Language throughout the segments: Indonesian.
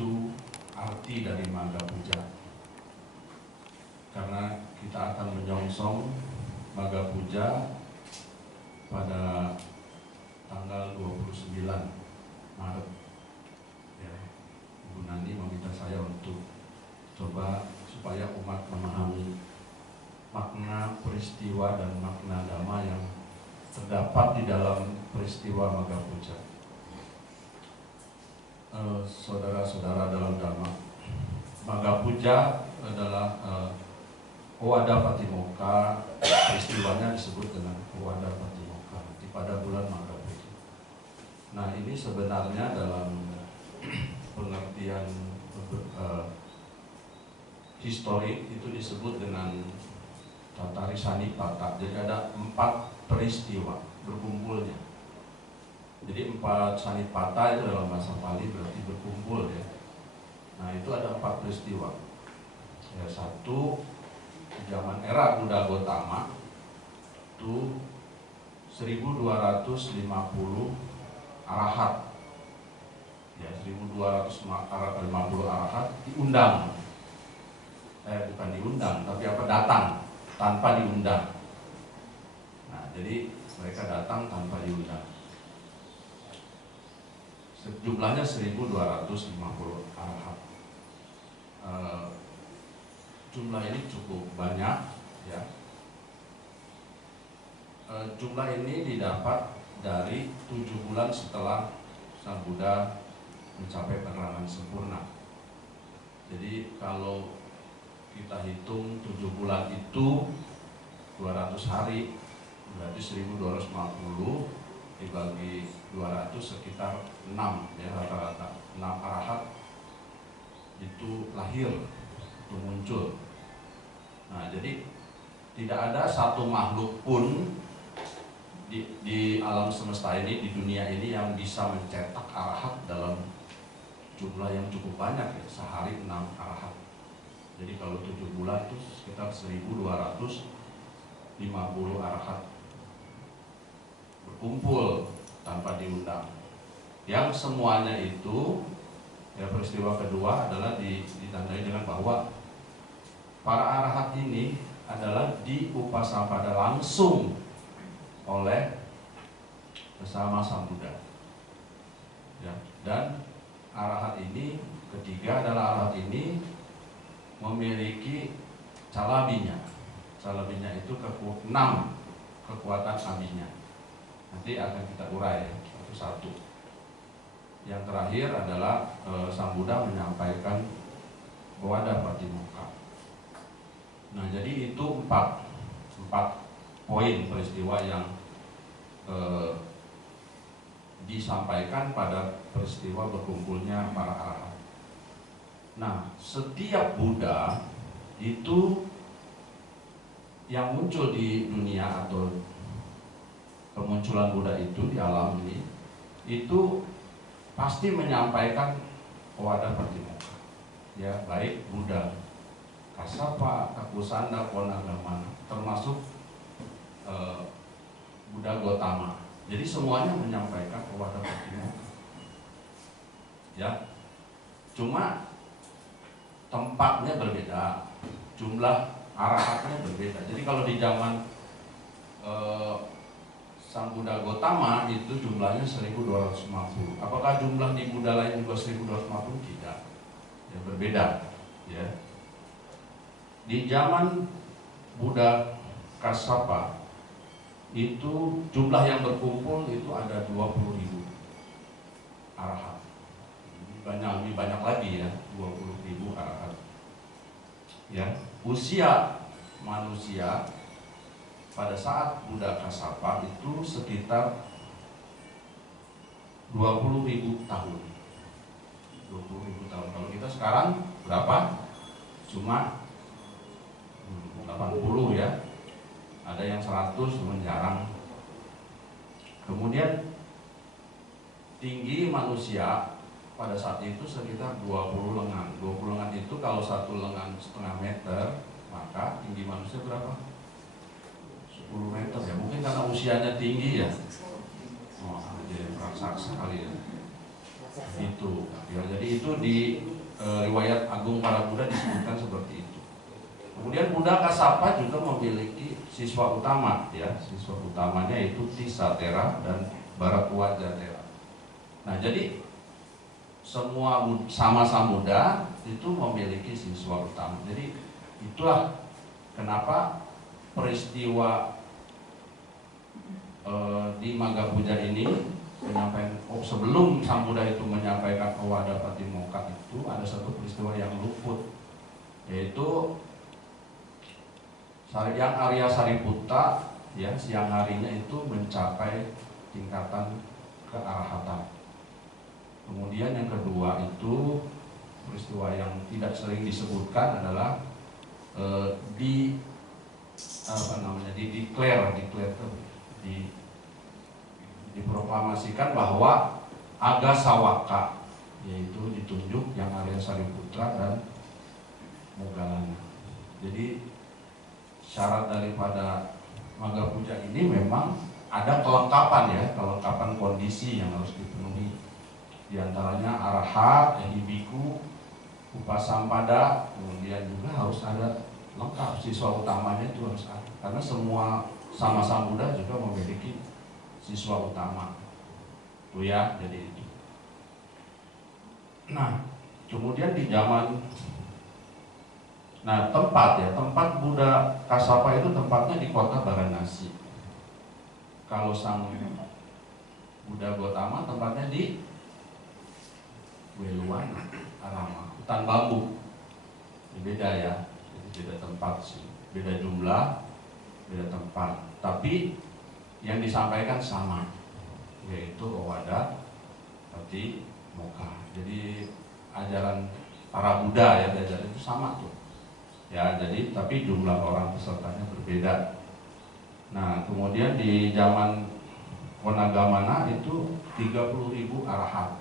itu arti dari Maga Puja. Karena kita akan menyongsong Maga Puja pada tanggal 29 Maret. Ya, Ibu Nani meminta saya untuk coba supaya umat memahami makna peristiwa dan makna dhamma yang terdapat di dalam peristiwa Maga Puja. Saudara-saudara dalam dhamma, Maga Puja adalah Owada Patimokkha. Peristiwanya disebut dengan Owada Patimokkha pada bulan Maga Puja. Nah, ini sebenarnya dalam pengertian historik itu disebut dengan Tatari Sanipata. Jadi ada 4 peristiwa berkumpulnya. Jadi 4 Sanipata itu dalam bahasa Pali berarti berkumpul ya. Nah, itu ada 4 peristiwa. Ya, satu zaman era Buddha Gotama itu 1250 arahat. Ya, 1250 arahat diundang. Bukan diundang, tapi datang tanpa diundang. Nah, jadi mereka datang tanpa diundang. Jumlahnya 1250 arahat. Jumlah ini cukup banyak ya. Jumlah ini didapat dari 7 bulan setelah Sang Buddha mencapai penerangan sempurna. Jadi kalau kita hitung 7 bulan itu 200 hari, berarti 1250 dibagi 200 sekitar 6 ya, rata-rata 6 arahat itu lahir, itu muncul. Nah, jadi tidak ada satu makhluk pun di alam semesta ini, di dunia ini yang bisa mencetak arahat dalam jumlah yang cukup banyak ya, sehari 6 arahat. Jadi kalau 7 bulan itu sekitar 1250 arahat berkumpul tanpa diundang. Yang semuanya itu ya, peristiwa kedua adalah ditandai dengan bahwa para arahat ini adalah diupasampada langsung oleh bersama Sang Buddha. Ya, dan arahat ini ketiga adalah arahat ini memiliki calabinya. Calabinya itu 6 kekuatan abinya. Nanti akan kita urai satu-satu. Yang terakhir adalah Sang Buddha menyampaikan Owada Patimokkha. Nah, jadi itu 4 poin peristiwa yang disampaikan pada peristiwa berkumpulnya para arahat. Nah, setiap Buddha itu yang muncul di dunia atau kemunculan Buddha itu di alam ini itu pasti menyampaikan Owada Patimokkha. Ya, baik Buddha Kassapa, Kakusanda, Ponagama, termasuk Buddha Gotama. Jadi semuanya menyampaikan Owada Patimokkha. Ya, cuma tempatnya berbeda, jumlah arahatnya berbeda. Jadi kalau di zaman Sang Buddha Gotama itu jumlahnya 1250. Apakah jumlah di Buddha lain juga 1250? Tidak. Ya, berbeda. Ya. Di zaman Buddha Kassapa itu jumlah yang berkumpul itu ada 20.000 arahat. Lebih banyak lagi ya, 20.000 arahat. Ya, usia manusia pada saat Buddha Kassapa itu sekitar 20.000 tahun. 20.000 tahun. Kalau kita sekarang berapa? Cuma 80 ya. Ada yang 100, cuman jarang. Kemudian tinggi manusia pada saat itu sekitar 20 lengan. 20 lengan itu kalau 1 lengan setengah meter, maka tinggi manusia berapa? 10 meter ya. Mungkin karena usianya tinggi ya. Oh, jadi raksasa kali ya. Itu ya, jadi itu di riwayat Agung Para Buddha disebutkan seperti itu. Kemudian Buddha Kasapa juga memiliki siswa utama ya, siswa utamanya itu Tisatera dan Bharatwajatera. Nah, jadi semua sama Samudra itu memiliki siswa utama. Jadi itulah kenapa peristiwa di Maggapuja ini menyampaikan sebelum Samudra itu menyampaikan Owada Patimokkha itu ada satu peristiwa yang luput, yaitu yang Arya Sariputta ya siang harinya itu mencapai tingkatan kearahatan. Kemudian yang kedua itu peristiwa yang tidak sering disebutkan adalah diproklamasikan bahwa Agasawaka yaitu ditunjuk yang Arya Sariputra dan Moggallana. Jadi syarat daripada Maggapuja ini memang ada kelengkapan ya, kelengkapan kondisi yang harus dipenuhi. Di antaranya arahat, ehibiku, upasampada, kemudian juga harus ada lengkap siswa utamanya itu harus ada. Karena semua sama Samudra juga memiliki siswa utama. Itu ya, jadi itu. Nah, kemudian di zaman tempat Buddha Kasapa itu tempatnya di kota Varanasi. Kalau sang Buddha Gautama tempatnya di Weluwana, Arama, hutan bambu. Beda ya, jadi beda tempat sih, beda jumlah, beda tempat. Tapi yang disampaikan sama, yaitu Owada Patimokkha. Jadi ajaran para Buddha ya, ajaran itu sama tuh. Ya, jadi tapi jumlah orang pesertanya berbeda. Nah, kemudian di zaman Konagamana itu 30.000 arahat.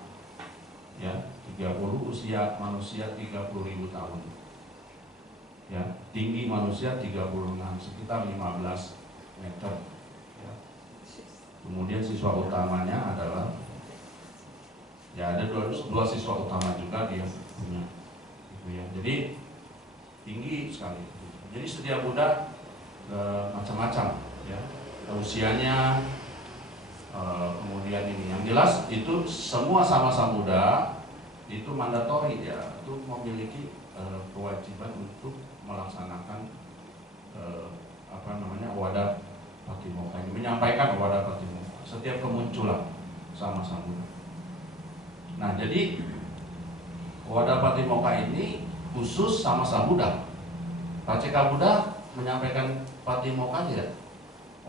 Ya, 30 usia manusia 30.000 tahun. Ya, tinggi manusia 36, sekitar 15 meter. Ya. Kemudian siswa utamanya adalah ya ada dua siswa utama juga dia punya. Gitu ya. Jadi tinggi sekali. Jadi setia Buddha macam-macam ya. Usianya kemudian ini yang jelas itu semua sama Samudra itu mandatori ya, itu memiliki kewajiban untuk melaksanakan Owada Patimokkha ini, menyampaikan Owada Patimokkha setiap kemunculan sama Samudra. Nah, jadi Owada Patimokkha ini khusus sama Samudra. Paceka Buddha menyampaikan Patimokkha tidak?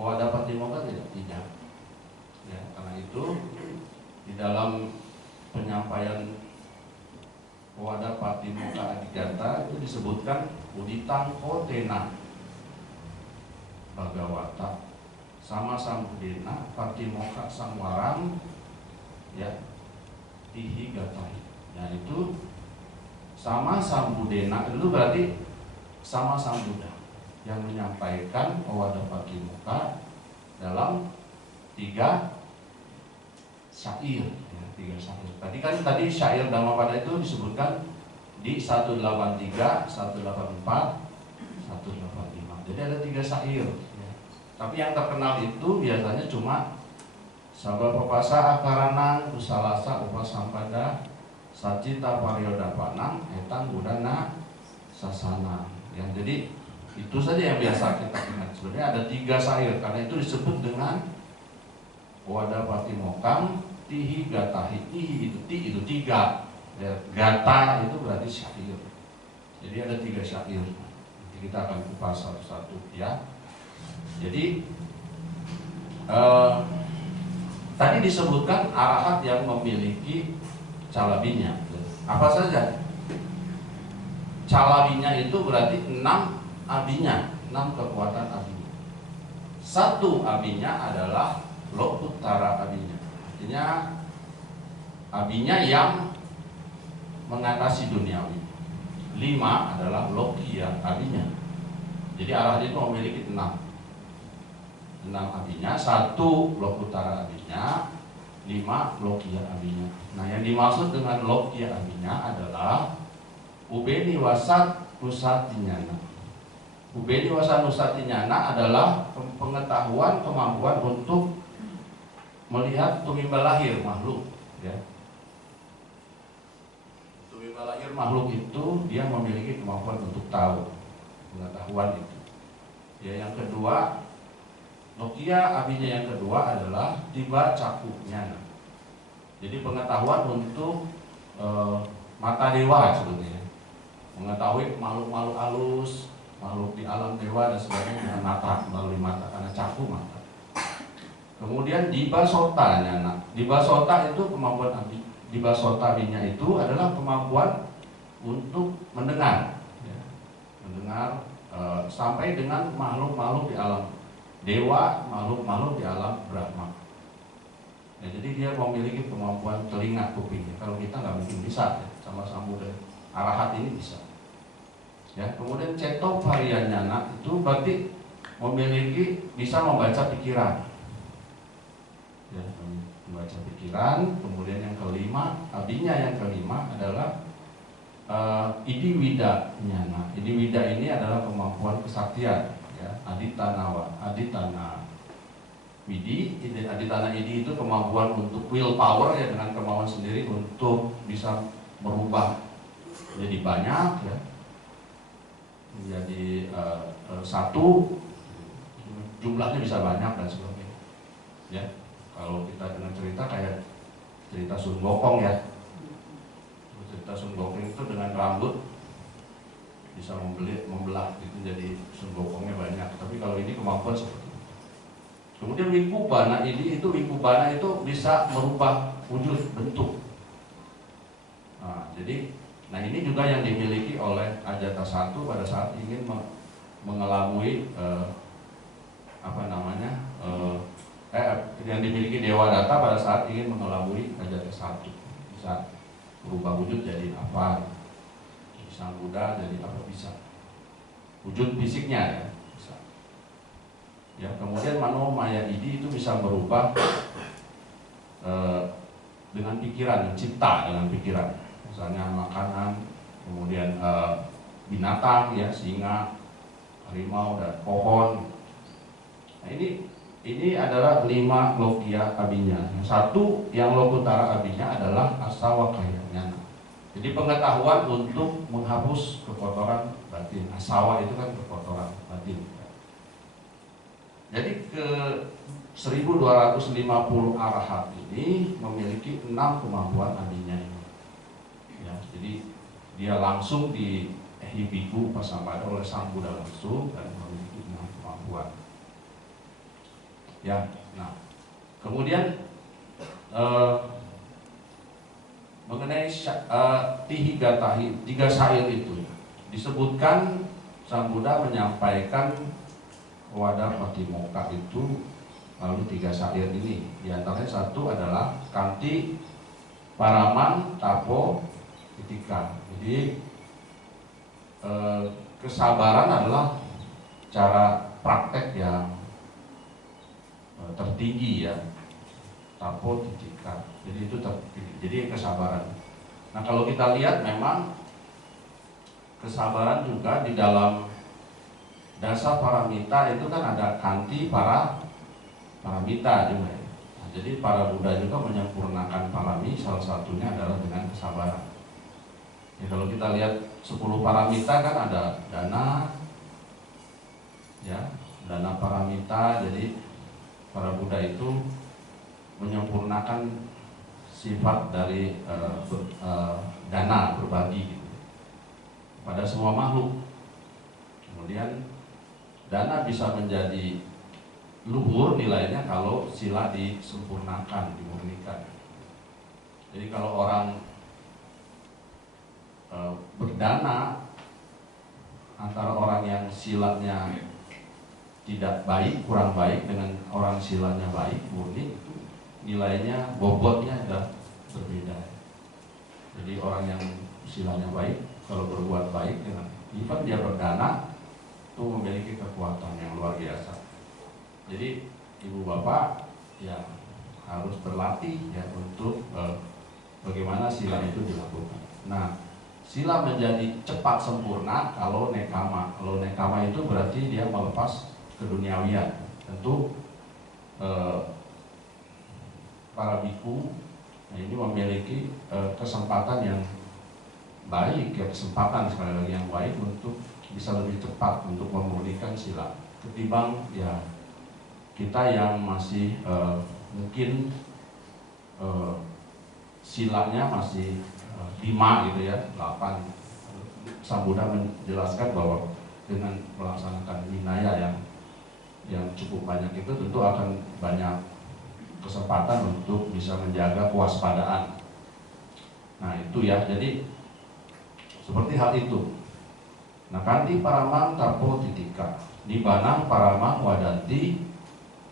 Owada Patimokkha tidak? Tidak. Ya, karena itu di dalam penyampaian Owada Patimokkha Adhigata itu disebutkan Uditang Kotena Bhagawata sama Sambudena Patimokkha Samwaram ya Tihi Gatai. Nah itu sama Sambudena itu berarti sama Sang Buddha yang menyampaikan Owada Patimokkha dalam 3 syair ya, 3 syair. Tadi syair Dhammapada itu disebutkan di 183, 184, 185. Jadi ada 3 syair ya. Tapi yang terkenal itu biasanya cuma Sabapapasa Akaranang Kusalasa Upasampada Sacita Paryodapanang Etang Budana Sasana. Ya, jadi itu saja yang biasa kita ingat. Sebenarnya ada 3 syair karena itu disebut dengan Owada Patimokkha Tihi Gatahi. Tihi itu 3 ya, Gata itu berarti syair. Jadi ada 3 syair. Nanti kita akan kupas satu-satu ya. Jadi tadi disebutkan arahat yang memiliki calabinya. Apa saja? Calabinya itu berarti 6 abinya, 6 kekuatan abinya. 1 abinya adalah Lokuttara abinya. Artinya abinya yang mengatasi duniawi. 5 adalah Lokiya abinya. Jadi arahat itu memiliki 6 abinya. 1 Lokuttara abinya, 5 logia abinya. Nah, yang dimaksud dengan logia abinya adalah ubeni wasat nusatinyana. Ubeni wasat nusatinyana adalah pengetahuan, kemampuan untuk melihat tumimbal lahir makhluk, ya. Tumimbal lahir makhluk itu dia memiliki kemampuan untuk tahu, pengetahuan itu. Ya, yang kedua, logia abinya yang kedua adalah tiba cakunya. Jadi pengetahuan untuk mata dewa sebetulnya, mengetahui makhluk-makhluk halus, makhluk di alam dewa dan sebagainya dengan mata, melalui mata karena caku mata. Kemudian dibasotanya, nah, dibasota itu kemampuan abi, dibasota abinya itu adalah kemampuan untuk mendengar, ya. Mendengar sampai dengan makhluk-makhluk di alam dewa, makhluk-makhluk di alam Brahma. Ya, jadi dia memiliki kemampuan telinga kupingnya. Kalau kita nggak mungkin bisa, ya, sama Sambuddha arahat ini bisa. Ya, kemudian ceto varianyana itu berarti memiliki bisa membaca pikiran. Ya, membaca pikiran. Kemudian yang kelima, abinya yang kelima adalah idiwida nyana. Idiwida ini adalah kemampuan kesaktian. Ya, aditana widi, aditana idi itu kemampuan untuk willpower, ya, dengan kemauan sendiri untuk bisa merubah jadi banyak, ya, menjadi satu, jumlahnya bisa banyak dan sebagainya. Ya, kalau kita dengan cerita kayak cerita Sun Gokong, ya, cerita Sun Gokong itu dengan rambut bisa membelah itu jadi Sun Gokongnya banyak. Tapi kalau ini kemampuan seperti itu. Kemudian wikubana ini itu wikubana itu bisa merubah wujud bentuk. Nah, jadi ini juga yang dimiliki oleh Ajatasattu pada saat ingin mengelamui yang dimiliki Dewadatta pada saat ingin mengelamui Ajatasattu, bisa berubah wujud jadi apa, Sang Buddha jadi apa, bisa wujud fisiknya, ya, bisa. Ya, kemudian mano maya idi itu bisa berubah dengan pikiran, mencipta dengan pikiran, misalnya makanan, kemudian binatang, ya, singa, harimau dan pohon. Nah, ini adalah 5 logia abinya. Yang satu yang lokutara abinya adalah asawakayanya. Jadi pengetahuan untuk menghapus kekotoran batin. Asawa itu kan kekotoran batin. Jadi ke 1250 arahat ini memiliki 6 kemampuan abinya ini. Ya, jadi dia langsung di Ehibiku Pasampada oleh Sang Buddha langsung dan memiliki 6 kemampuan. Ya, nah, kemudian mengenai tiga syair itu disebutkan Sang Buddha menyampaikan wadah patimokkha itu lalu 3 syair ini. Di antaranya satu adalah kanti paraman tapo titika. Jadi kesabaran adalah cara praktek yang tertinggi, ya, tapo titika. Jadi itu tertinggi. Jadi kesabaran. Nah, kalau kita lihat memang kesabaran juga di dalam dasa paramita itu kan ada kanti paramita juga, ya. Nah, jadi para Buddha juga menyempurnakan parami, salah satunya adalah dengan kesabaran. Ya, kalau kita lihat 10 paramita kan ada dana, ya, dana paramita. Jadi para Buddha itu menyempurnakan sifat dari dana, berbagi gitu, pada semua makhluk. Kemudian dana bisa menjadi luhur nilainya kalau sila disempurnakan, dimurnikan. Jadi kalau orang berdana antara orang yang silanya tidak baik, kurang baik, dengan orang silanya baik, murni, itu nilainya, bobotnya sudah berbeda. Jadi orang yang silanya baik kalau berbuat baik dengan even dia berdana itu memiliki kekuatan yang luar biasa. Jadi ibu bapak, ya, harus berlatih ya untuk bagaimana sila itu dilakukan. Nah, sila menjadi cepat sempurna kalau nekama. Kalau nekama itu berarti dia melepas keduniawian. Tentu para biku ini memiliki kesempatan yang baik, ya, kesempatan sekali lagi yang baik untuk bisa lebih cepat untuk memulihkan sila ketimbang ya kita yang masih mungkin silanya masih 5 gitu ya, 8. Sang Buddha menjelaskan bahwa dengan melaksanakan winaya yang cukup banyak itu tentu akan banyak kesempatan untuk bisa menjaga kewaspadaan. Nah itu ya, jadi seperti hal itu. Nah, kanti paramang tapo titika, nibanang paramang wadanti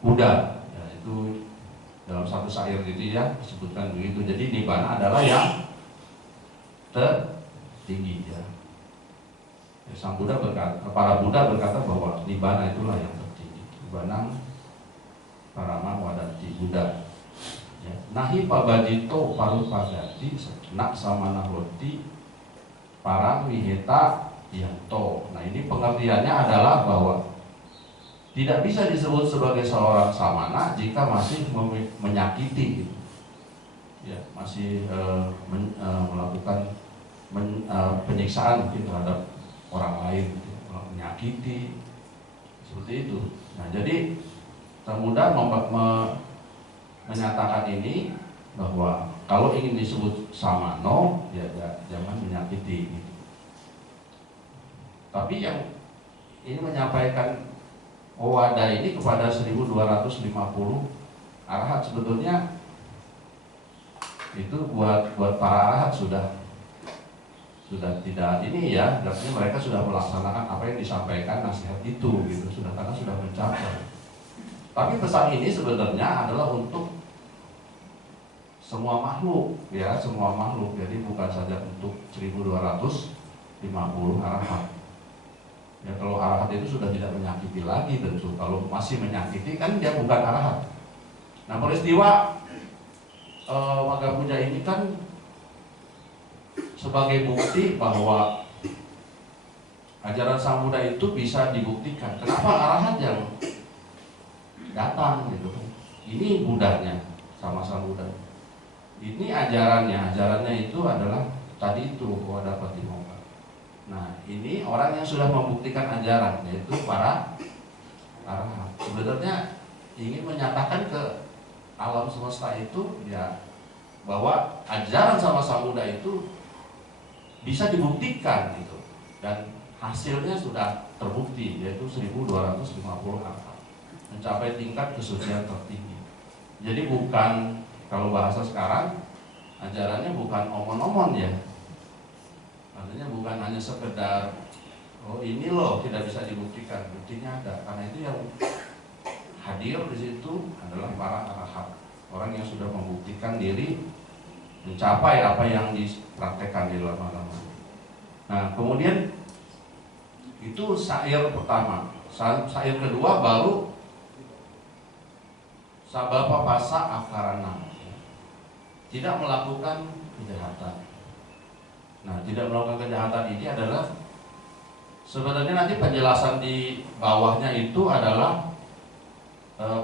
Buddha. Ya, itu dalam satu syair gitu ya disebutkan begitu. Jadi nibbana adalah yang tertinggi ya. Sang Buddha berkata, para Buddha berkata bahwa nibbana itulah yang tertinggi. Nibanang paramang wadanti Buddha. Ya. Nahi pabadito paru pagati nak samana hoti parang wiheta yanto. Nah ini pengertiannya adalah bahwa tidak bisa disebut sebagai seorang samana jika masih menyakiti gitu. Ya, masih melakukan penyiksaan mungkin terhadap orang lain gitu, menyakiti seperti itu. Nah jadi Sang Buddha menyatakan ini bahwa kalau ingin disebut samano ya jangan menyakiti gitu. Tapi yang ini menyampaikan Owada ini kepada 1250 arahat, sebetulnya itu buat para arahat sudah tidak ini ya, artinya mereka sudah melaksanakan apa yang disampaikan nasihat itu gitu, karena sudah mencapai. Tapi pesan ini sebenarnya adalah untuk semua makhluk ya, semua makhluk. Jadi bukan saja untuk 1250 arahat. Ya kalau arahat itu sudah tidak menyakiti lagi tentu. Kalau masih menyakiti kan dia bukan arahat. Nah peristiwa Magga Puja ini kan sebagai bukti bahwa ajaran Sang Buddha itu bisa dibuktikan. Kenapa arahat yang datang gitu? Ini Buddhanya sama Sang Buddha. Ini ajarannya itu adalah tadi itu Wadapati Mokkha. Nah ini orang yang sudah membuktikan ajaran, yaitu para arahat. Sebenarnya ingin menyatakan ke alam semesta itu ya bahwa ajaran sama Sang Buddha itu bisa dibuktikan gitu, dan hasilnya sudah terbukti, yaitu 1250 arahat mencapai tingkat kesucian tertinggi. Jadi bukan, kalau bahasa sekarang ajarannya bukan omon-omon ya, artinya bukan hanya sekedar oh ini loh tidak bisa dibuktikan, buktinya ada. Karena itu yang hadir di situ adalah para arahat, orang yang sudah membuktikan diri mencapai apa yang dipraktekkan di dalam agama. Nah kemudian itu syair pertama. Syair kedua baru sabapa pasa akarana, tidak melakukan kejahatan. Nah tidak melakukan kejahatan ini adalah sebenarnya nanti penjelasan di bawahnya itu adalah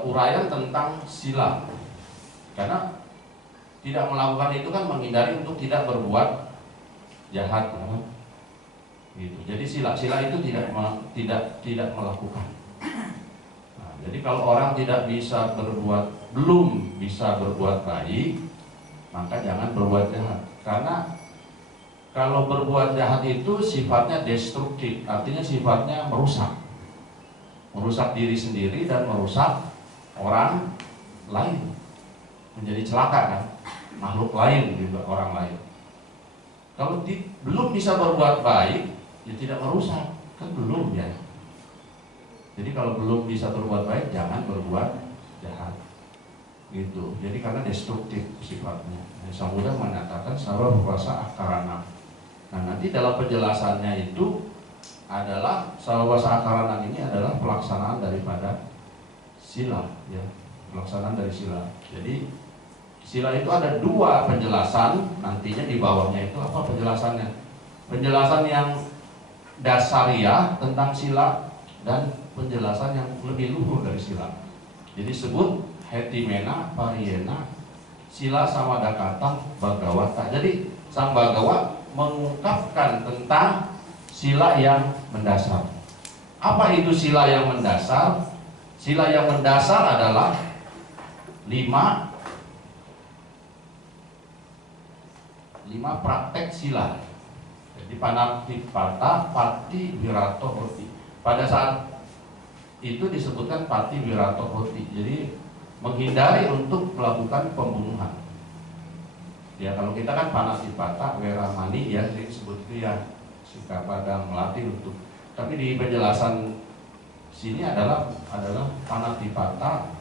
uraian tentang sila. Karena tidak melakukan itu kan menghindari untuk tidak berbuat jahat, kan? Gitu. Jadi sila itu tidak melakukan. Nah, jadi kalau orang belum bisa berbuat baik, maka jangan berbuat jahat. Karena kalau berbuat jahat itu sifatnya destruktif, artinya sifatnya merusak diri sendiri dan merusak orang lain, menjadi celaka kan, makhluk lain juga, orang lain. Kalau belum bisa berbuat baik, ya tidak merusak, kan belum ya. Jadi kalau belum bisa berbuat baik, jangan berbuat jahat, gitu. Jadi karena destruktif sifatnya. Sang Buddha menyatakan sarwa puasa akarana. Nah nanti dalam penjelasannya itu adalah sarwa puasa akarana ini adalah pelaksanaan daripada sila, ya, pelaksanaan dari sila. Jadi Sila itu ada dua penjelasan, nantinya di bawahnya itu apa penjelasannya? Penjelasan yang dasariah tentang sila dan penjelasan yang lebih luhur dari sila. Jadi sebut hetimena, pariyena, sila samadakata, bagawata. Jadi sang Bagawa mengungkapkan tentang sila yang mendasar. Apa itu sila yang mendasar? Sila yang mendasar adalah 5 praktek sila. Jadi panatipata, pati, wirato, hoti. Pada saat itu disebutkan pati, wirato, hoti. Jadi menghindari untuk melakukan pembunuhan. Ya kalau kita kan panatipata, weramani ya disebut itu ya sikap padang melatih untuk. Tapi di penjelasan sini adalah panatipata,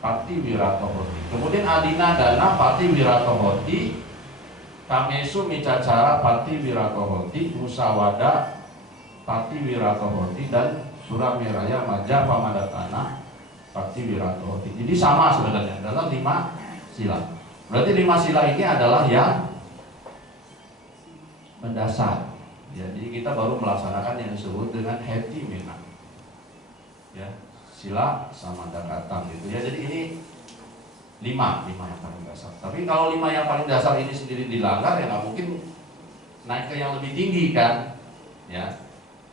pati, wirato, hoti. Kemudian adina dana, pati, wirato, hoti. Kamesu micacara, pati, wirato, hoti. Musawada, pati, wirato, hoti. Dan suramiraya, maja, pamadatana, pati, wirato, hoti. Jadi sama sebenarnya adalah 5 sila. Berarti 5 sila ini adalah yang mendasar. Ya, jadi kita baru melaksanakan yang disebut dengan hetimena. Ya, sila samadakata gitu ya. Jadi ini 5 yang paling dasar. Tapi kalau 5 yang paling dasar ini sendiri dilanggar ya nggak mungkin naik ke yang lebih tinggi kan, ya.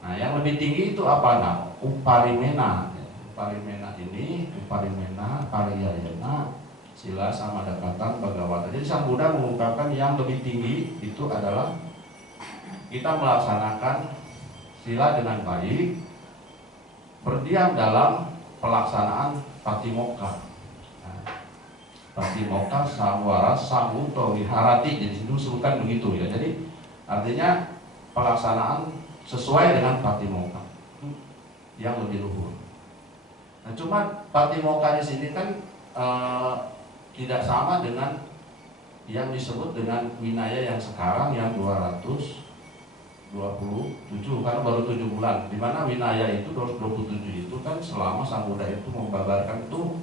Nah yang lebih tinggi itu apa? Nah uparimena. Uparimena ini uparimena pariyayana sila samadakata bagawata. Jadi sang Buddha mengungkapkan yang lebih tinggi itu adalah kita melaksanakan sila dengan baik, berdiam dalam pelaksanaan patimokkha. Patimokkha samwara sambuto viharati. Jadi itu disebutkan begitu ya. Jadi artinya pelaksanaan sesuai dengan patimokkha yang lebih luhur. Nah, cuma patimokkha di sini kan tidak sama dengan yang disebut dengan winaya yang sekarang yang 227 karena baru 7 bulan. Di mana winaya itu 227 itu kan selama sang Buddha itu membabarkan itu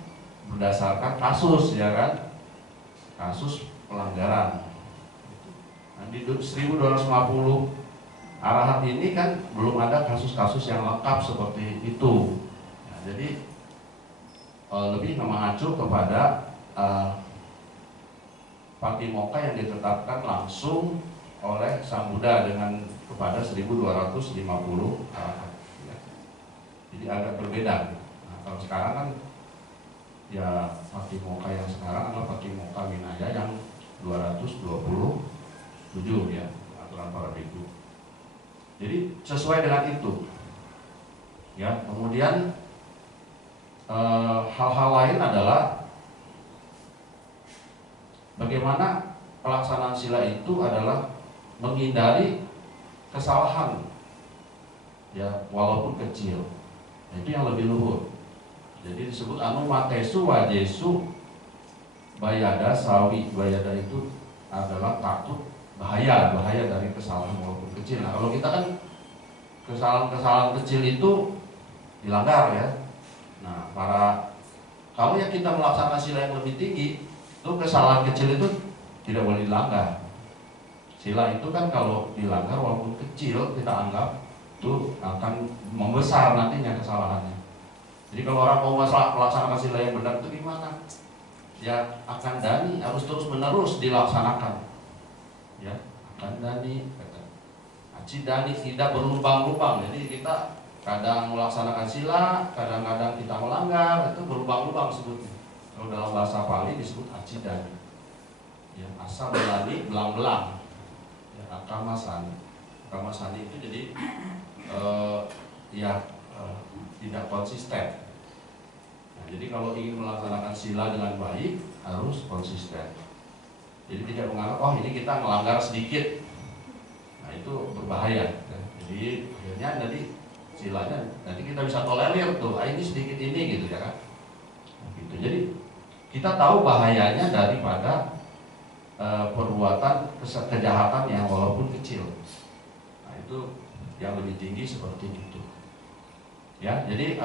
berdasarkan kasus ya kan, kasus pelanggaran. Nah, di 1250 arahat ini kan belum ada kasus-kasus yang lengkap seperti itu. Nah, jadi lebih mengacu kepada patimokkha yang ditetapkan langsung oleh sang Buddha dengan kepada 1250 arahat. Ya. Jadi agak berbeda. Nah, kalau sekarang kan ya patimokkha yang sekarang adalah patimokkha winaya yang 227 ya aturan para bhikkhu. Jadi sesuai dengan itu ya. Kemudian hal-hal lain adalah bagaimana pelaksanaan sila itu adalah menghindari kesalahan ya walaupun kecil. Nah, itu yang lebih luhur. Jadi disebut anumatesu wajesu bayada sawi. Bayada itu adalah takut bahaya dari kesalahan walaupun kecil. Nah kalau kita kan kesalahan kecil itu dilanggar ya. Nah kalau yang kita melaksanakan sila yang lebih tinggi itu kesalahan kecil itu tidak boleh dilanggar. Sila itu kan kalau dilanggar walaupun kecil kita anggap itu akan membesar nantinya kesalahannya. Jadi kalau orang mau melaksanakan sila yang benar itu gimana? Ya akan dani harus terus menerus dilaksanakan. Ya akan dani, aci dani tidak berlubang-lubang. Jadi kita kadang melaksanakan sila, kadang-kadang kita melanggar, itu berlubang-lubang sebutnya. Kalau dalam bahasa Pali disebut aci dani. Ya asa belani belang-belang. Ya akamasani. Akamasani itu jadi tidak konsisten. Nah, jadi kalau ingin melaksanakan sila dengan baik harus konsisten. Jadi tidak menganggap oh ini kita melanggar sedikit. Nah itu berbahaya. Jadi akhirnya silanya nanti kita bisa tolerir tuh. Ini sedikit ini gitu ya kan. Nah, gitu. Jadi kita tahu bahayanya daripada perbuatan kejahatan yang walaupun kecil. Nah itu yang lebih tinggi seperti itu. Ya, jadi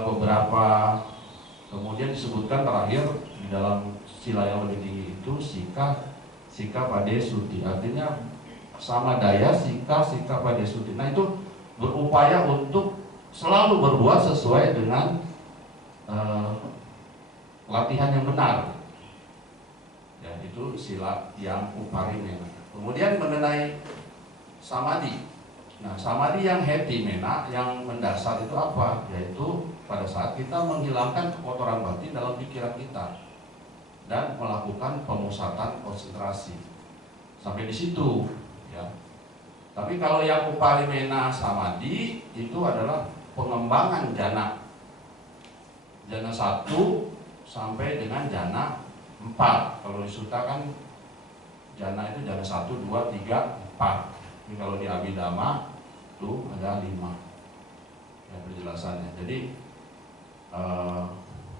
beberapa Kemudian disebutkan terakhir di dalam sila yang lebih tinggi itu sika padesuti, artinya sama daya sika padesuti. Nah itu berupaya untuk selalu berbuat sesuai dengan latihan yang benar. Ya, itu sila yang uparimena. Kemudian mengenai samadhi. Nah, samadhi yang hetimena, yang mendasar itu apa? Yaitu pada saat kita menghilangkan kekotoran batin dalam pikiran kita dan melakukan pemusatan konsentrasi. Sampai di situ, ya. Tapi kalau yang uparimena samadhi itu adalah pengembangan jana 1 sampai dengan jana 4. Kalau di sutta kan jana itu jana 1, 2, 3, 4. Ini kalau di Abhidhamma itu ada 5 ya penjelasannya. Jadi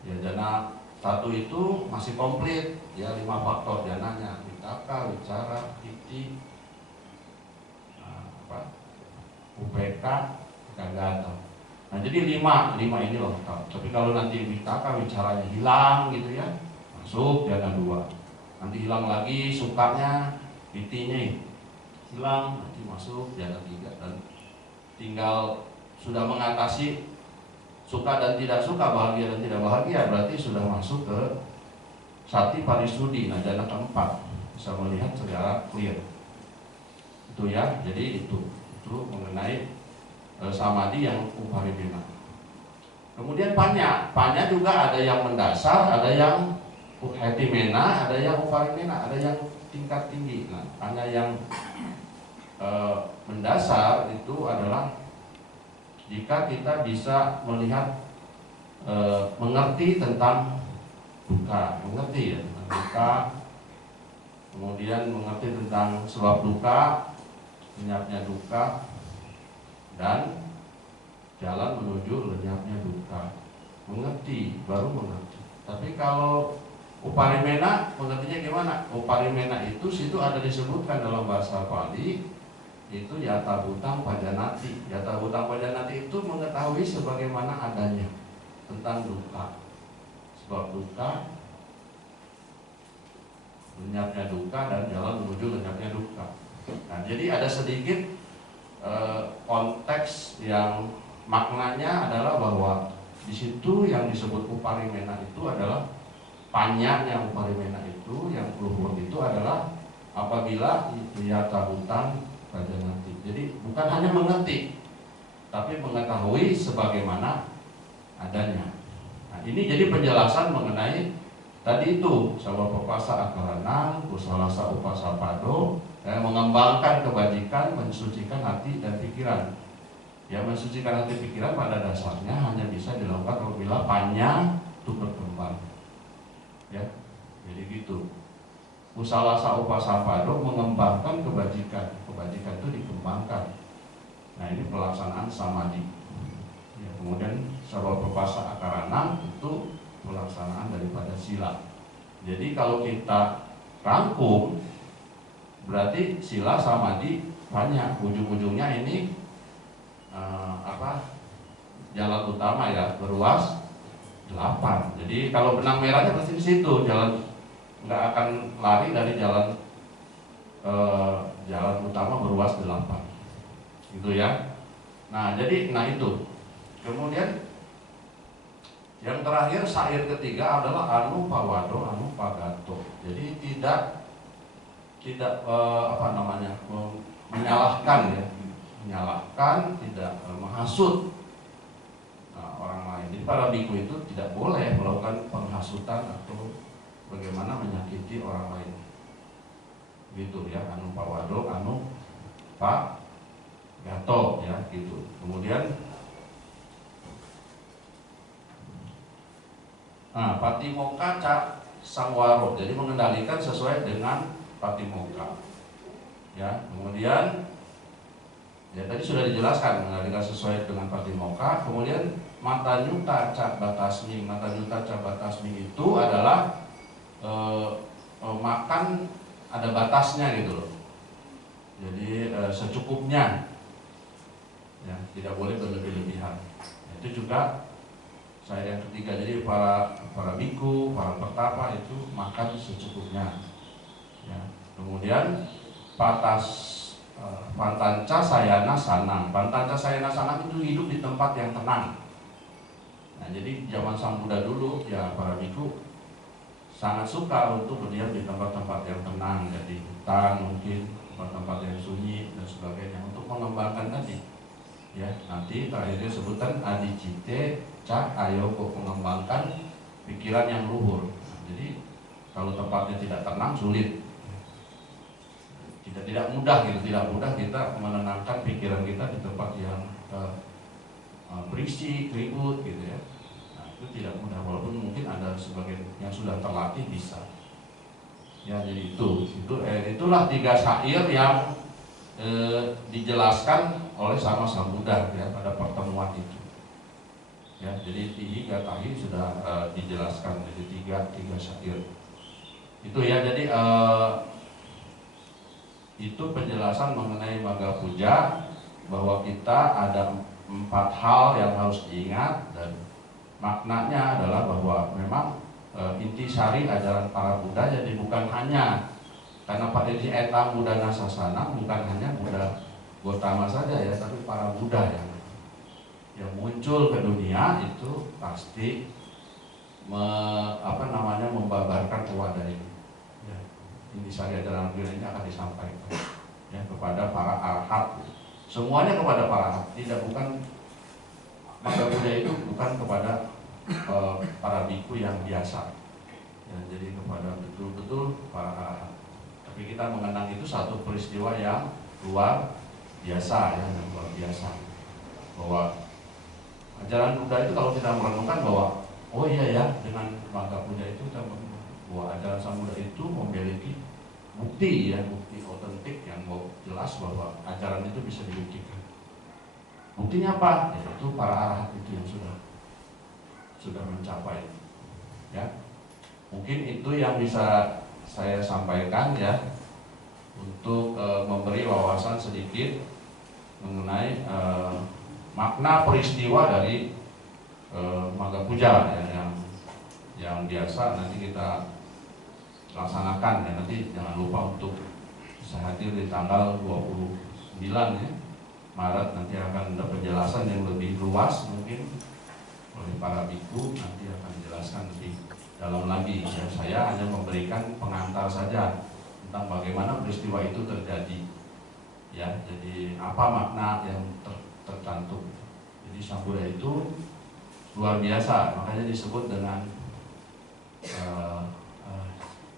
ya jana 1 itu masih komplit ya, 5 faktor jananya, vitaka, wicara, piti, UPK, kagata. Nah jadi 5 ini lengkap. Tapi kalau nanti vitaka, wicaranya hilang gitu ya, masuk jana 2. Nanti hilang lagi sukanya, pitinya hilang, nanti masuk jana 3. Dan tinggal sudah mengatasi suka dan tidak suka, bahagia dan tidak bahagia, berarti sudah masuk ke sati parisudi, nah jana keempat, bisa melihat secara clear. Itu ya, jadi itu mengenai samadhi yang uparimena. Kemudian panya juga ada yang mendasar, ada yang hetimena, ada yang uparimena, ada yang tingkat tinggi. Nah, panya yang mendasar itu adalah jika kita bisa melihat mengerti tentang duka, mengerti ya tentang duka, kemudian mengerti tentang sebab duka, lenyapnya duka, dan jalan menuju lenyapnya duka. Mengerti, baru mengerti. Tapi kalau uparimena, mengertinya gimana? Uparimena itu situ ada disebutkan dalam bahasa Pali, itu yata butang pajanati. Yata butang pajanati itu mengetahui sebagaimana adanya tentang duka, sebab duka, lenyapnya duka, dan jalan menuju lenyapnya duka. Nah, jadi ada sedikit konteks yang maknanya adalah bahwa di situ yang disebut uparimena itu adalah panya uparimena itu, yang luhur itu adalah apabila yata butang pajanati. Jadi bukan hanya mengerti, tapi mengetahui sebagaimana adanya. Nah, ini jadi penjelasan mengenai tadi itu sawapapasa akaranang, kusalasa upasapado, mengembangkan kebajikan, mensucikan hati dan pikiran. Ya, mensucikan hati pikiran pada dasarnya hanya bisa dilakukan apabila panya itu berkembang. Ya, jadi gitu. Kusalasa upasapado mengembangkan kebajikan. Kebajikan itu dikembangkan. Nah, ini pelaksanaan samadhi. Ya, kemudian sawapapasa akaranang itu pelaksanaan daripada sila. Jadi kalau kita rangkum, berarti sila samadhi banyak, ujung-ujungnya ini jalan utama ya, beruas 8. Jadi kalau benang merahnya pasti di situ, jalan nggak akan lari dari jalan utama beruas 8 gitu ya. Nah jadi itu. Kemudian yang terakhir syair ketiga adalah anu pawado anu pagato. Jadi tidak menyalahkan ya, tidak menghasut orang lain. Jadi para biku itu tidak boleh melakukan penghasutan atau bagaimana menyakiti orang lain. Gitu ya, anu pawado anu pak gato ya gitu. Kemudian patimokkha ca sangwaro, jadi mengendalikan sesuai dengan patimokkha. Ya, kemudian ya tadi sudah dijelaskan mengendalikan sesuai dengan patimokkha. Kemudian matanyuta ca batasmi. Matanyuta ca batasmi itu adalah makan ada batasnya gitu loh. Jadi secukupnya. Ya, tidak boleh berlebih-lebihan. Itu juga Saya yang ketiga, jadi para biku, para pertapa itu makan secukupnya. Ya. Kemudian pantanca sayana sanang. Pantanca sayana sanang itu hidup di tempat yang tenang. Nah, jadi zaman Sang Buddha dulu ya para biku sangat suka untuk berdiam di tempat-tempat yang tenang, jadi hutan mungkin, tempat-tempat yang sunyi dan sebagainya untuk mengembangkan tadi. Ya, nanti terakhirnya sebutan adicite ca ayo mengembangkan pikiran yang luhur. Nah, jadi kalau tempatnya tidak tenang sulit. Tidak mudah gitu, tidak mudah kita menenangkan pikiran kita di tempat yang berisik, ribut gitu ya. Nah, itu tidak mudah, walaupun mungkin ada sebagian yang sudah terlatih bisa. Ya, jadi itulah 3 syair yang dijelaskan oleh sama Sang Buddha ya pada pertemuan itu. Ya, jadi tiga tahi sudah dijelaskan, jadi tiga syair. Itu ya, jadi itu penjelasan mengenai Magga Puja, bahwa kita ada 4 hal yang harus diingat, dan maknanya adalah bahwa memang intisari ajaran para Buddha, jadi bukan hanya karena pada di Etang Buddha Nasasana bukan hanya Buddha Gotama saja ya, tapi para Buddha yang muncul ke dunia itu pasti membabarkan wadah ini. Intisari ajaran Buddha ini akan disampaikan ya kepada para arhat. Semuanya kepada para arhat, bukan Magga Buddha itu bukan kepada para biku yang biasa. Ya, jadi kepada betul-betul para arhat. Tapi kita mengenang itu satu peristiwa yang luar biasa ya, yang luar biasa. Bahwa ajaran Buddha itu kalau kita merenungkan bahwa oh iya ya, dengan Magga Puja itu kita bahwa ajaran Sang Buddha itu memiliki bukti ya, bukti otentik yang jelas bahwa ajaran itu bisa dibuktikan. Buktinya apa? Yaitu para arahat itu yang sudah mencapai. Ya, mungkin itu yang bisa saya sampaikan ya, untuk memberi wawasan sedikit mengenai makna peristiwa dari Magga Puja ya, yang biasa nanti kita laksanakan ya. Nanti jangan lupa untuk bisa hadir di tanggal 29 ya, Maret. Nanti akan ada penjelasan yang lebih luas mungkin oleh para biku, nanti akan dijelaskan lebih dalam lagi ya. Saya hanya memberikan pengantar saja tentang bagaimana peristiwa itu terjadi ya. Jadi apa makna yang tercantum. Jadi Sang Buddha itu luar biasa, makanya disebut dengan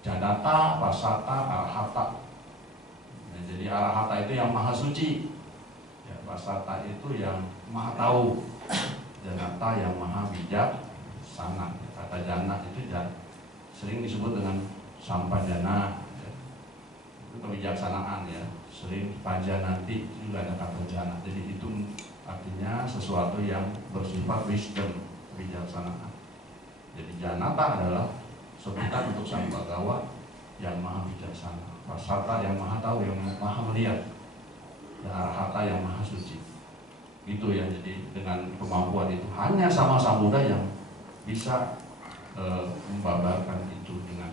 Janata, Pasata, Arahata. Ya, jadi Arahata itu yang maha suci ya, Pasata itu yang maha tahu, Janata yang maha bijaksana. Kata jana itu sering disebut dengan sampajana ya. Itu kebijaksanaan ya. Sering pajananti itu juga ada kata jana. Jadi itu artinya sesuatu yang bersifat wisdom, kebijaksanaan. Jadi Janata adalah sebutan untuk Sang Bhagawa yang maha bijaksana, Pasata yang maha tahu, yang maha melihat, dan Arahata yang maha suci. Gitu ya. Jadi dengan kemampuan itu hanya sama Sang Buddha yang bisa membabarkan itu dengan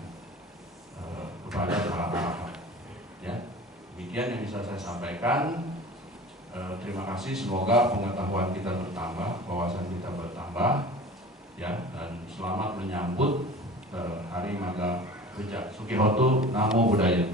kepada para arahat. Ya, demikian yang bisa saya sampaikan. Terima kasih. Semoga pengetahuan kita bertambah, wawasan kita bertambah. Ya, dan selamat menyambut Hari Magga Puja. Sukihoto, Namo Buddhaya.